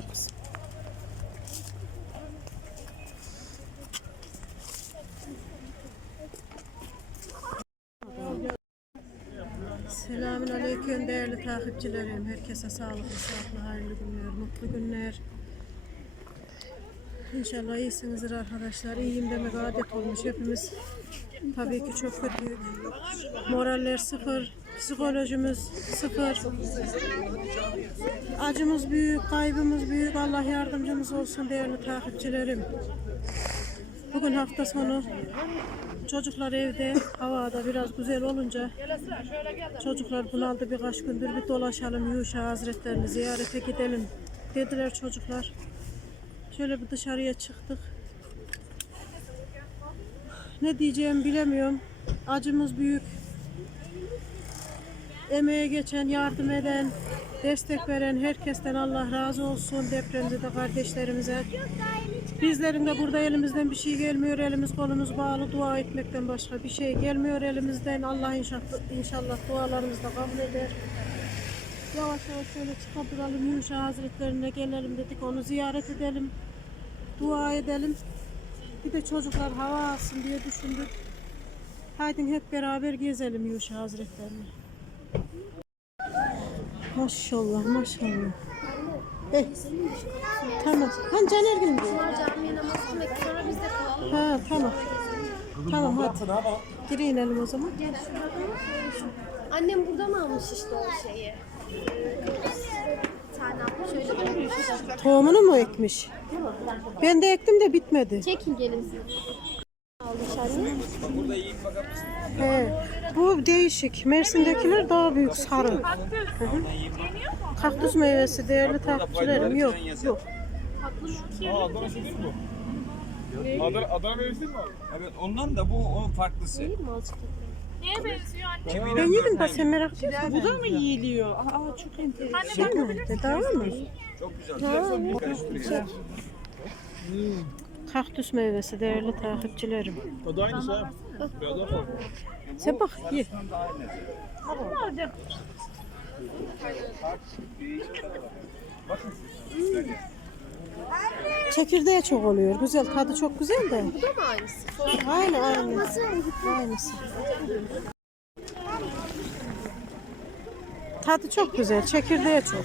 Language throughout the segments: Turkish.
Kızım. Selamün aleyküm değerli takipçilerim. Herkese sağlıklı, sağlıklı, hayırlı günler, mutlu günler. İnşallah iyisinizdir arkadaşlar. İyiyim demek adet olmuş hepimiz. Tabii ki çok kötü. Moraller sıfır, psikolojimiz sıfır. Acımız büyük, kaybımız büyük. Allah yardımcımız olsun değerli takipçilerim. Bugün hafta sonu çocuklar evde, havada biraz güzel olunca çocuklar bunaldı birkaç gündür bir dolaşalım Yuşa Hazretlerini ziyarete gidelim dediler çocuklar. Şöyle bir dışarıya çıktık. Ne diyeceğimi bilemiyorum. Acımız büyük. Emeğe geçen, yardım eden, destek veren herkesten Allah razı olsun. Depremde de kardeşlerimize. Bizlerin de burada elimizden bir şey gelmiyor. Elimiz kolumuz bağlı. Dua etmekten başka bir şey gelmiyor elimizden. Allah inşallah, inşallah dualarımızı da kabul eder. Yavaş yavaş şöyle çıkartalım. Yumuşa Hazretlerine gelelim dedik. Onu ziyaret edelim. Dua edelim. Bir de çocuklar hava alsın diye düşündük. Haydi hep beraber gezelim Yuşa Hazretlerini. Maşallah maşallah. Eh, tamam. Ben Caner gün diyor. Camiye namaz kılmak sonra biz de kalalım. Ha tamam. Tamam hadi. Geri inelim o zaman. Annem buradan almış işte o şeyi. Bir tane almış şöyle bırakmış. Tohumunu mu ekmiş? Ben de ektim de bitmedi. Çekin gelin siz. Anne. He. Bu değişik. Mersin'dekiler daha büyük sarı. Hı hı. Kaktüs meyvesi değerli takipçilerim. Yok yok. Adana, Adana meyvesi mi abi? Evet ondan da bu onun farklısı. Değil mi azıcık? Ben yedim de sen merak etme. Bu da mı yiyiliyor? Aa çok enteresan. Şey mi? Bedava mı? Çok güzel. Kaktüs meyvesi değerli takipçilerim. Tadı aynısı ha. Biraz daha farklı. Sen bak ye. Çekirdeği çok oluyor. Güzel. Tadı çok güzel de. Bu da mı aynısı? Aynı aynı. Aynısı. Tadı çok güzel. Çekirdeği çok.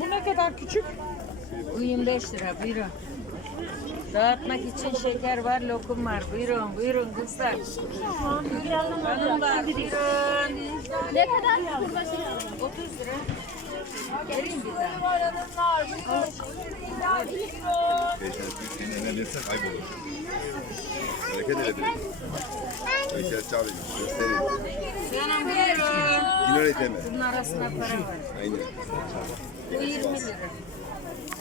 Bu ne kadar küçük? Bu 25 lira. Buyurun. Dağıtmak için şeker var, lokum var. Buyurun, buyurun kızlar. Hanım var, buyurun. Ne kadar? 30 lira. Vereyim bir tane. Eline verirsen kaybolur. Hareket edebilir. Ayşe çağırayım, göstereyim. Canım buyurun. Yine öyle deme. Bunun arasında para var. Aynen. Bu 20 lira.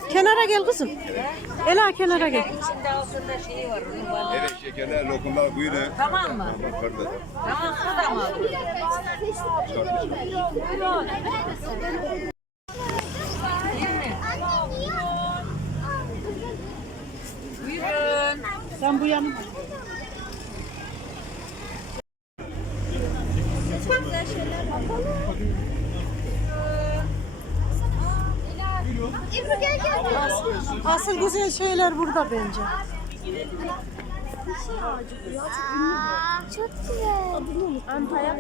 Kenara gel kızım. Ela kenara gel. İçinde altında şeyi var. Evet şekerler, lokumlar buyurun. Tamam mı? Bak orada. Tamam, bu da mı? Sen bu yanı Asıl güzel şeyler burada bence. Çok güzel. Antalya.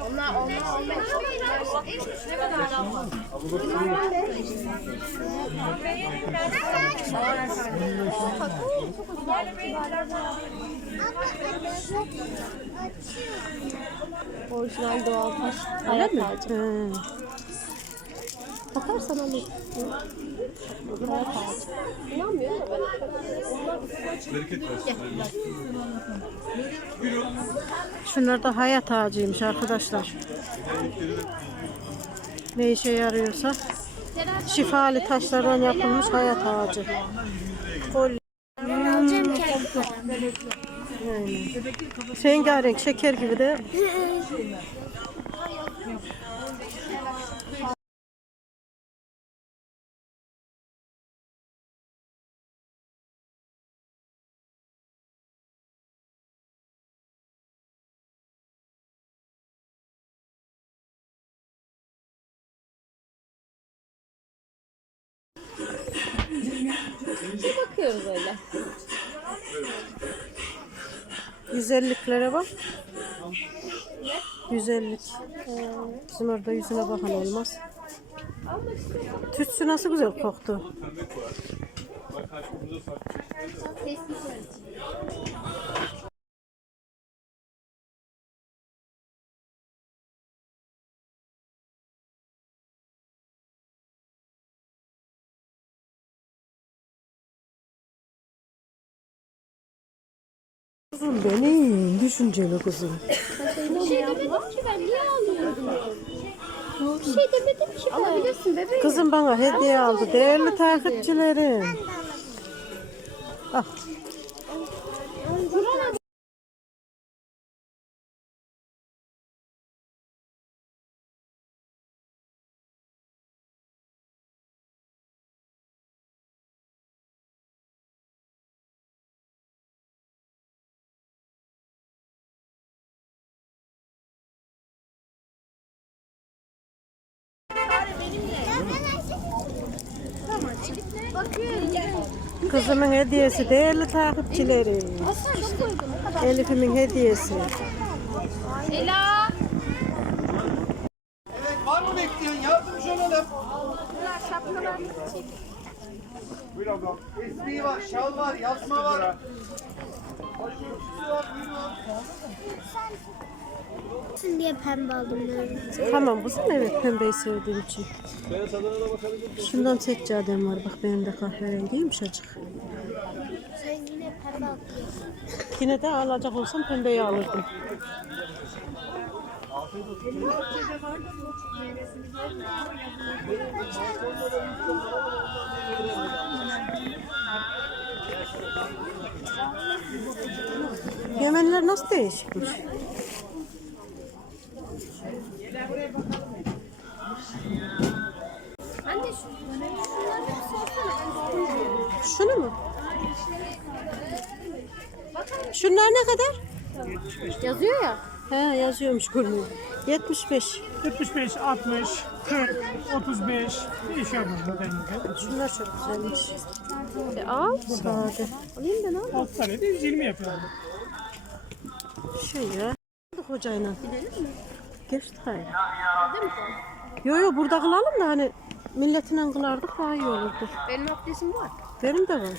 Onlar onlar 15. Ne kadar Orijinal doğal taş. Hayat ağacı. He. Bakarsan hani. Hayat ağacı. İnanmıyorum da ben. Bereket versin. Şunlar da hayat ağacıymış arkadaşlar. Ne işe yarıyorsa. Şifalı taşlardan yapılmış hayat ağacı. Kolye. Alacağım. Rengarenk şeker gibi de bakıyoruz öyle. güzelliklere bak. Güzellik. Bizim orada yüzüne bakan olmaz. Tütsü nasıl güzel koktu. Kızım benim, düşünceli kızım. Bir şey demedim ki ben niye ağlıyorum? Bir şey demedim ki ben. Alabilirsin bebeğim. Kızım bana hediye aldı değerli takipçilerim. Ah, kızımın hediyesi değerli takipçilerim. Elif'imin hediyesi. Ela. Var mı bekleyen? Yardımcı olalım. Buyur ablam. Espriği var, şal var, yasma var. Başörtüsü var, buyurun. Diye pembe aldım ben. Tamam kızım evet pembeyi sevdiğim için. Şundan seccadem var bak benim de kahverengiymiş acık. Sen yine pembe alıyorsun. Yine de alacak olsam pembeyi alırdım. Yemenler nasıl değişikmiş? Anne şu, şunları bir sorsana. Şunu mu? Şunlar ne kadar? Yazıyor ya. He yazıyormuş gülmüyor. 75. 75, 60, 40, 35 değişiyor bu modelinde. Şunlar çok güzelmiş. E, al. Sade. Alayım da ne yapayım? Alt tane de 120 yapıyor. Şey ya. Hocayla. Gidelim mi? Geçti hayır. Değil mi? Yo yo burada kılalım da hani milletinden kılardık daha iyi olurdu. Benim abdestim var. Benim de var.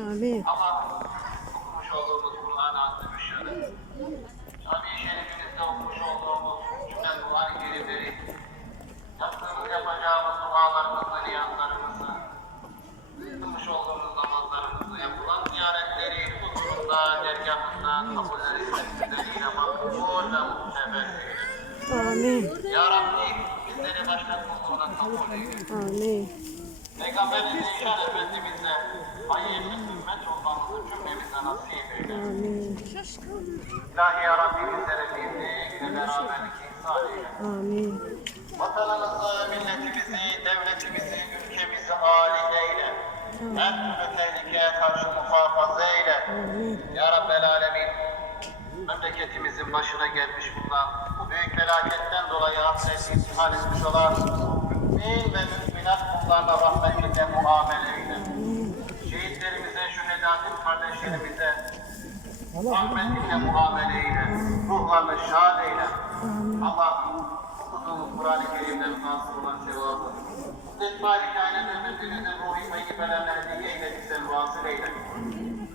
Amin. okumuş olduğumuz Kur'an-ı Azimüşşan'ı, Cami-i Şerifimizde okumuş olduğumuz cümle Kur'an-ı Kerimleri, yaptığımız yapacağımız dualarımızı, niyazlarımızı, kılmış olduğumuz namazlarımızı, yapılan ziyaretleri huzurunda, dergahında kabulleri sevgileriyle makbul ve muhteber. Amin. Ya Rabbi bizleri başta kulluğuna kabul eyle. Amin. Peygamberimiz İhsan Efendimiz'e hayırlı Amin. İlahi Ya Rabbi bizlere birlik. Amin. Vatanımızı, milletimizi, devletimizi, ülkemizi âli eyle. Her türlü tehlikeye karşı muhafaza eyle. Ya Rabbel Alemin. Memleket memleketimizin başına gelmiş bulunan bu büyük felaketten dolayı hasret imtihan etmiş olan mümin ve müminat kullarına rahmetinle muamele eyle. Rahmetinle muamele eyle. Ruhlarını şad eyle. Allah okuduğumuz Kur'an-ı Kerim'den nasıl olan sevabı. Etmali kainat ümmetlerinin ruhi meyvelerine hediye eyledik sen vasıl eyle.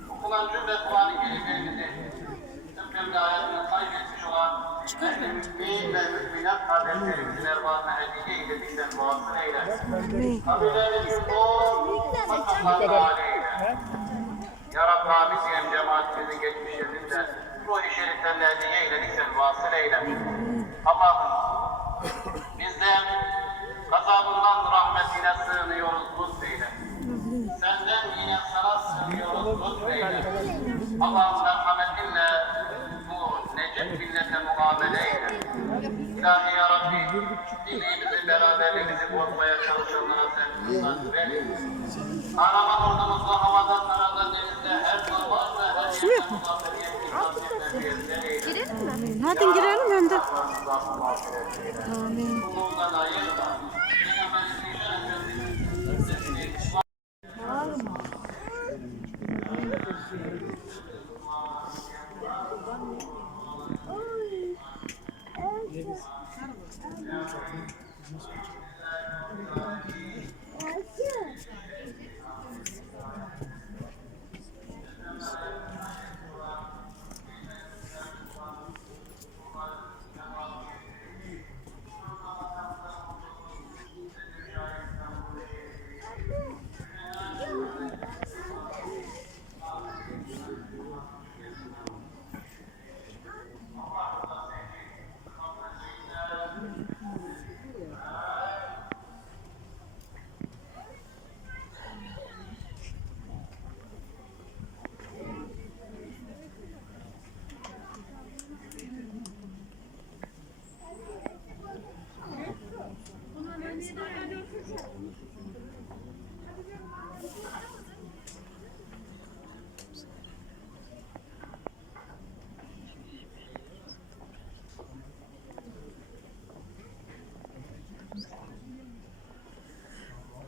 Okunan cümle Kur'an-ı Kerimlerimizi Tümkümde hayatını kaybetmiş olan mümin ve müminat kardeşlerimizin ervahına hediye eyledik sen vasıl eyle. Kabirlerimizin bol makamlarına âle eyle. Ya Rabbi amin diyen cemaatimizin geçmişlerinin de ruh-i şeriflerine hediye eyledik sen vasıl eyle. Allah'ım bizden gazabından rahmetine sığınıyoruz lütfeyle. Senden yine sana sığınıyoruz lütfeyle. Allah'ım merhametinle bu necip millete muamele eyle. İlahi ya Rabbi, birliğimizi, beraberliğimizi bozmaya çalışanlara sen nasip eyle. Kahraman ordumuzla havada, karada, denizde her zaman ve her yerde nasipler Girelim mi? Hadi girelim önde. Amin.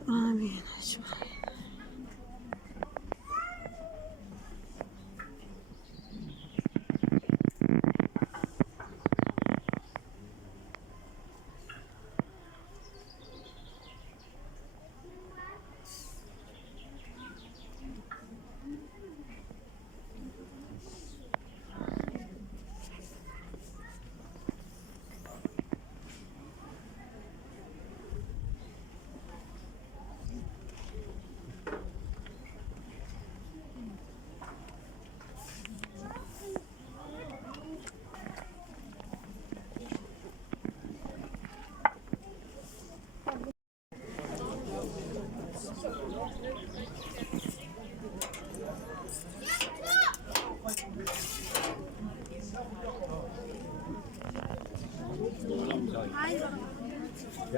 Amin.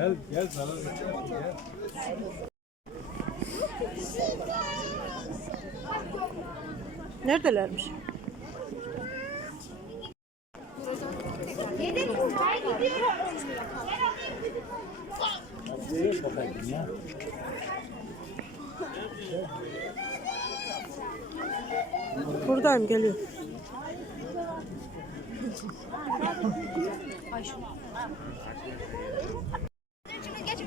Gel gel zarar etme. Gel. Neredelermiş? Buradayım geliyor.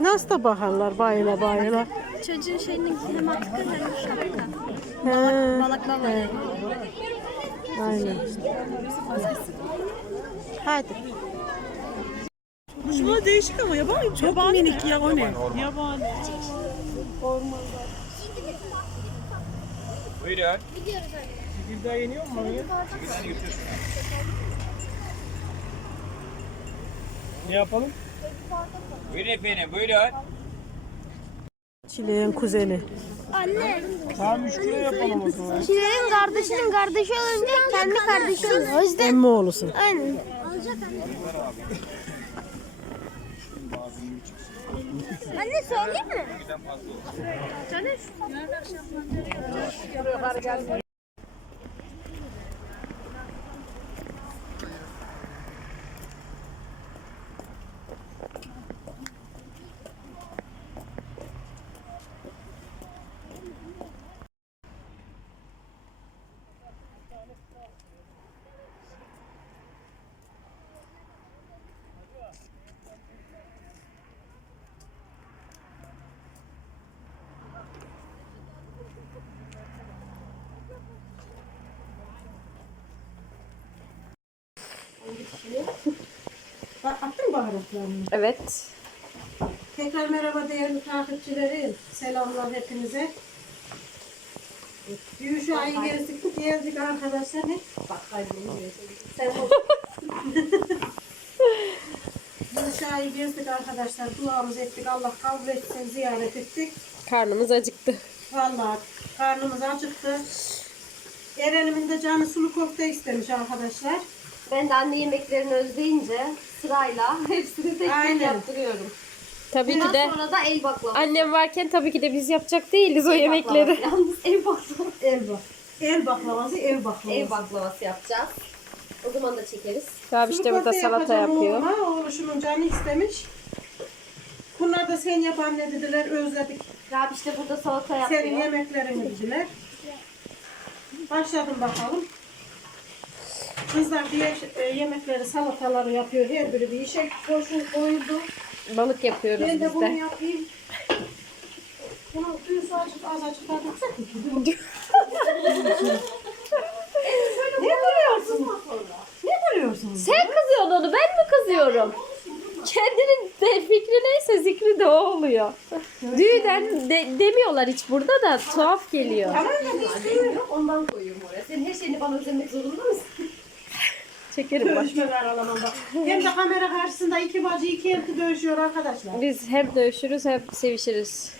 Nasıl da bakarlar bayıla bayıla. Çocuğun şeyinin klimatik hem şapka. He, Balaklava. Aynen. Hadi. Kuşlar değişik ama yabani. Çok minik ya o ne? Yabani. Buyurun. Bir daha yeniyor mu oraya? Ne yapalım? Buyurun efendim buyurun. Çileğin kuzeni. Tamam 3 kilo yapalım o zaman. Çileğin kardeşinin kardeşi olunca kendi kardeşi oluyor. O yüzden Emmi oğlusun. aynen. Anne söyleyeyim mi? Bak baharatlarını? Evet. Tekrar merhaba değerli takipçilerim. Selamlar hepinize. Yuşa'yı gezdik, geldik arkadaşlar. Ne? Bak kayboluyor. Sen o- Yuşa'yı gezdik arkadaşlar. Duamızı ettik. Allah kabul etsin. Ziyaret ettik. Karnımız acıktı. Vallahi karnımız acıktı. Eren'imin de canı sulu köfte istemiş arkadaşlar. Ben de anne yemeklerini özleyince sırayla hepsini tek tek Aynen. yaptırıyorum. Tabii ki Bundan de sonra da el baklavası. annem varken tabii ki de biz yapacak değiliz o El yemekleri. baklavası. Yalnız el baklavası. El bak. El baklavası, ev baklavası. El baklavası yapacağız. O zaman da çekeriz. Abi işte burada salata yapacağım yapıyor. Oğluma, oğluşumun canı istemiş. Bunlar da sen yap anne dediler, özledik. Rabi işte burada salata Senin yapıyor. yemeklerini dediler. Başladım bakalım. Kızlar diğer e, yemekleri, salataları yapıyor. Her biri bir işe koşun koyuldu. Balık yapıyoruz Ben de biz bunu de. yapayım. Bunu suyusu azıcık az azıcık daha döksek mi? ne duruyorsun? Ne duruyorsun? Sen kızıyorsun onu ben mi kızıyorum? Kendinin de fikri neyse zikri de o oluyor. Düğden de, demiyorlar hiç burada da tuhaf geliyor. Tamam mı? Hiç duyuyor. Ondan koyuyorum oraya. Senin her şeyini bana özemek zorunda mısın? Çekerim bak. Dövüşmeler alanında. Hem de kamera karşısında iki bacı iki erkek dövüşüyor arkadaşlar. Biz hem dövüşürüz hem sevişiriz.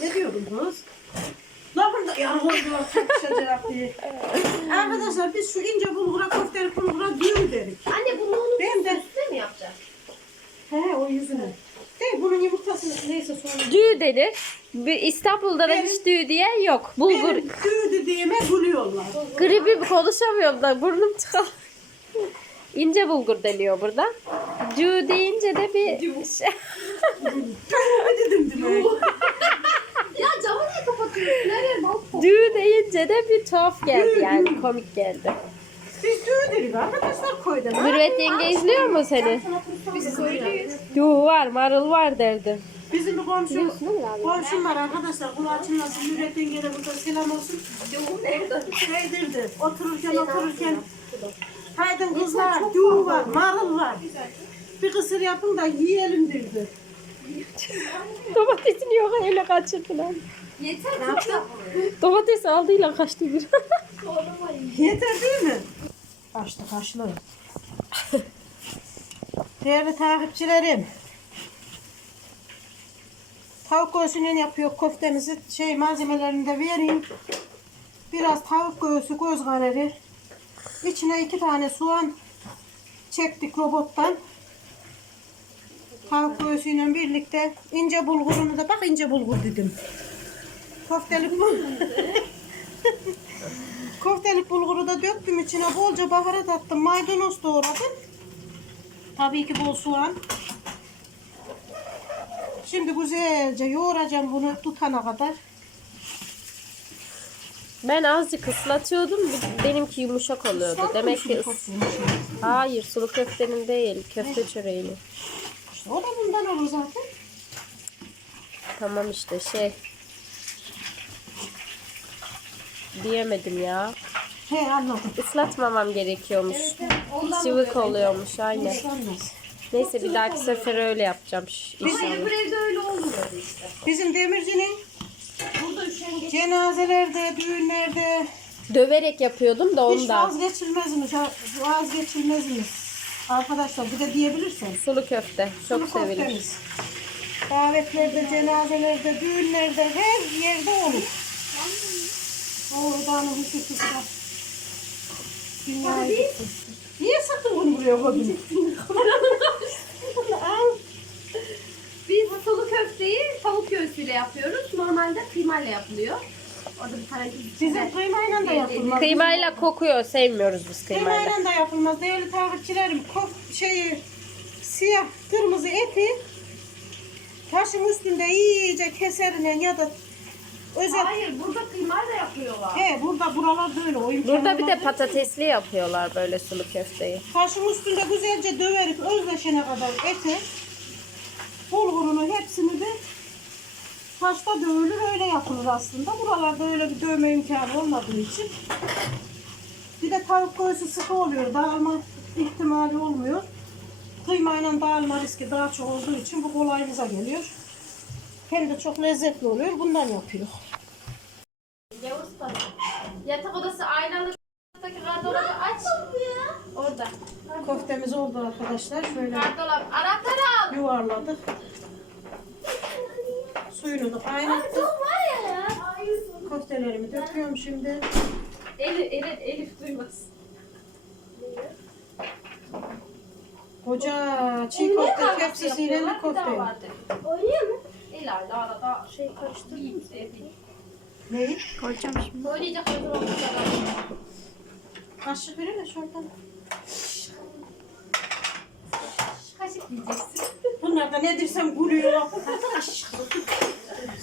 Ne diyordun kız? Lafın da yani oldular çakışacak diye. Arkadaşlar biz şu ince bulgura köfteli bulgura düğün dedik. Anne bunu onun Ben de üstüne mi yapacağız? he o yüzüne. Değil bunun yumurtasını neyse sonra. Düğü denir. Bir İstanbul'da da Benim- hiç düğü diyen yok. Bulgur. Benim düğün dediğime gülüyorlar. Gribi konuşamıyorum da burnum tıkalı. İnce bulgur deniyor burada. Düğü deyince de bir şey. Ne dedim demek. Ya camı niye kapatıyorsun? Nereye bak? Düğü deyince de bir tuhaf geldi yani komik geldi. Biz dedik arkadaşlar koyda. Mürvet yenge izliyor mu seni? Düğü var, marul var derdi. Bizim bir komşum, komşum var arkadaşlar. Kulağı çınlasın. Müret yengene burada selam olsun. Şey derdi. Otururken otururken. Haydın kızlar düğün var, marul var. Bir kısır yapın da yiyelim derdi. Domatesini yok öyle kaçırdılar. Yeter. Ne yaptın? Domates aldığıyla kaçtı bir. Yeter değil mi? Kaçtı kaçlı. Değerli takipçilerim. Tavuk göğsünden yapıyor köftemizi. Şey malzemelerini de vereyim. Biraz tavuk göğsü göz kararı. İçine iki tane soğan çektik robottan. Tavuk göğsüyle birlikte ince bulgurunu da bak ince bulgur dedim. Köftelik bu. Köftelik bulguru da döktüm içine bolca baharat attım. Maydanoz doğradım. Tabii ki bol soğan. Şimdi güzelce yoğuracağım bunu tutana kadar. Ben azıcık ıslatıyordum. Benimki yumuşak oluyordu. Demek ki ıs- Hayır, sulu köftenin değil, köfte çöreğinin. İşte o da bundan olur zaten. Tamam işte şey. Diyemedim ya. He anladım. Islatmamam gerekiyormuş. Cıvık oluyormuş aynen. Islanmaz. Neyse bir dahaki sefer öyle yapacağım ş- inşallah. Bizim demircinin cenazelerde, düğünlerde Döverek yapıyordum da hiç ondan. vazgeçilmezmiş. ha- Vazgeçilmezmiş. Arkadaşlar bir de diyebilirsen. Sulu köfte çok Sulu sevilir. köftemiz. Davetlerde, cenazelerde, düğünlerde her yerde olur. Da. Dünyayı gitsin. Niye sakın bunu buraya koydun? Al. Biz sulu köfteyi tavuk göğsüyle yapıyoruz. Normalde kıymayla yapılıyor. Orada bir tane Bizim kıymayla da yapılmaz. Kıymayla kokuyor. Sevmiyoruz biz kıymayla. Kıymayla da yapılmaz. Değerli takipçilerim, kof, şeyi, siyah, kırmızı eti taşın üstünde iyice keserine ya da özel... Hayır burada kıymayla yapıyorlar. He, burada buralarda öyle. O Burada bir de patatesli yapıyorlar böyle sulu köfteyi. Taşın üstünde güzelce döverip özleşene kadar eti, bulgurunu hepsini de taşta dövülür öyle yapılır aslında. Buralarda öyle bir dövme imkanı olmadığı için. Bir de tavuk göğsü sıkı oluyor. Dağılma ihtimali olmuyor. Kıymayla dağılma riski daha çok olduğu için bu kolayımıza geliyor. Hem de çok lezzetli oluyor. Bundan yapıyor. Yatak odası aynalı gardırobı aç. Orada. Köftemiz oldu arkadaşlar. Şöyle Gardırop. Anahtarı al. yuvarladık. Suyunu da kaynattık. Köftelerimi döküyorum şimdi. Elif, Elif, Elif duymaz. Koca çiğ köfte tepsisiyle bir köfte. Oynuyor mu? İleride arada şey karıştırayım. Neyi? Oynayacak hazır olmuş adam. Kaşık verin de şuradan. Kaşık diyeceksin. Bunlar da ne dirsem gülüyor.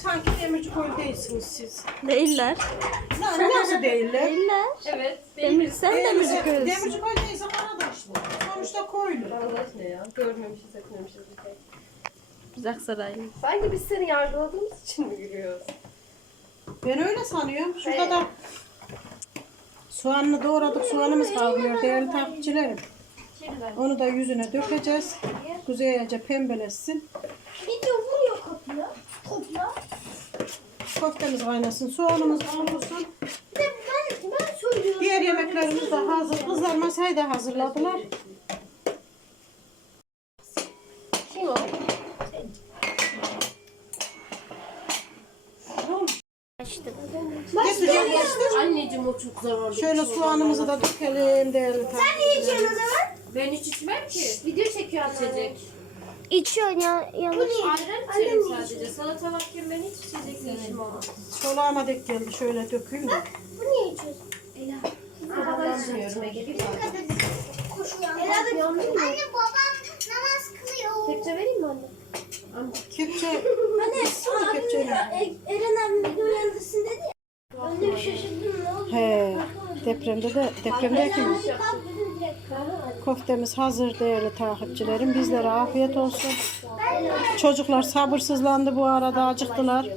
Sanki demirci koyu değilsiniz siz. Değiller. Lan nasıl değiller? Değiller. Evet. Demir, sen de mi çıkıyorsun? Demirci koyu değilse Karadaşlı. Sonuçta koylu. Allah ne ya? Görmemişiz, etmemişiz bir şey. Biz Aksaraylı. Sanki biz seni yargıladığımız için mi gülüyoruz? Ben öyle sanıyorum. Şurada da soğanını doğradık. Soğanımız kavruluyor değerli takipçilerim. Onu da yüzüne dökeceğiz. Güzelce pembeleşsin. Bir de vuruyor kapıya. Kapıya. Köftemiz kaynasın. Soğanımız kavrulsun. Bir de ben, ben söylüyorum. Diğer yemeklerimiz de hazır. Kızlar masayı da hazırladılar. Kim o? Getireceğim işte. Anneciğim o çok zararlı. Şöyle soğanımızı da dökelim değerli takipçilerim. Ben hiç içmem ki. Video çekiyor içecek. İçiyor ya yanlış. Ayran içerim sadece. Salata varken ben hiç içecek olmaz. Çolağıma dek geldi. Şöyle dökeyim de. Bu niye içiyorsun? Ela. Arada içmiyorum Ege. Bir bak. Ela da Anne babam namaz kılıyor. Kepçe vereyim mi anne? Kepçe. Anne. Kepçeyle. Eren abim video uyandırsın dedi ya. Ben de bir şaşırdım ne oldu? He. Depremde de depremdeki mi? Köftemiz hazır değerli takipçilerim. Bizlere afiyet olsun. Çocuklar sabırsızlandı bu arada acıktılar.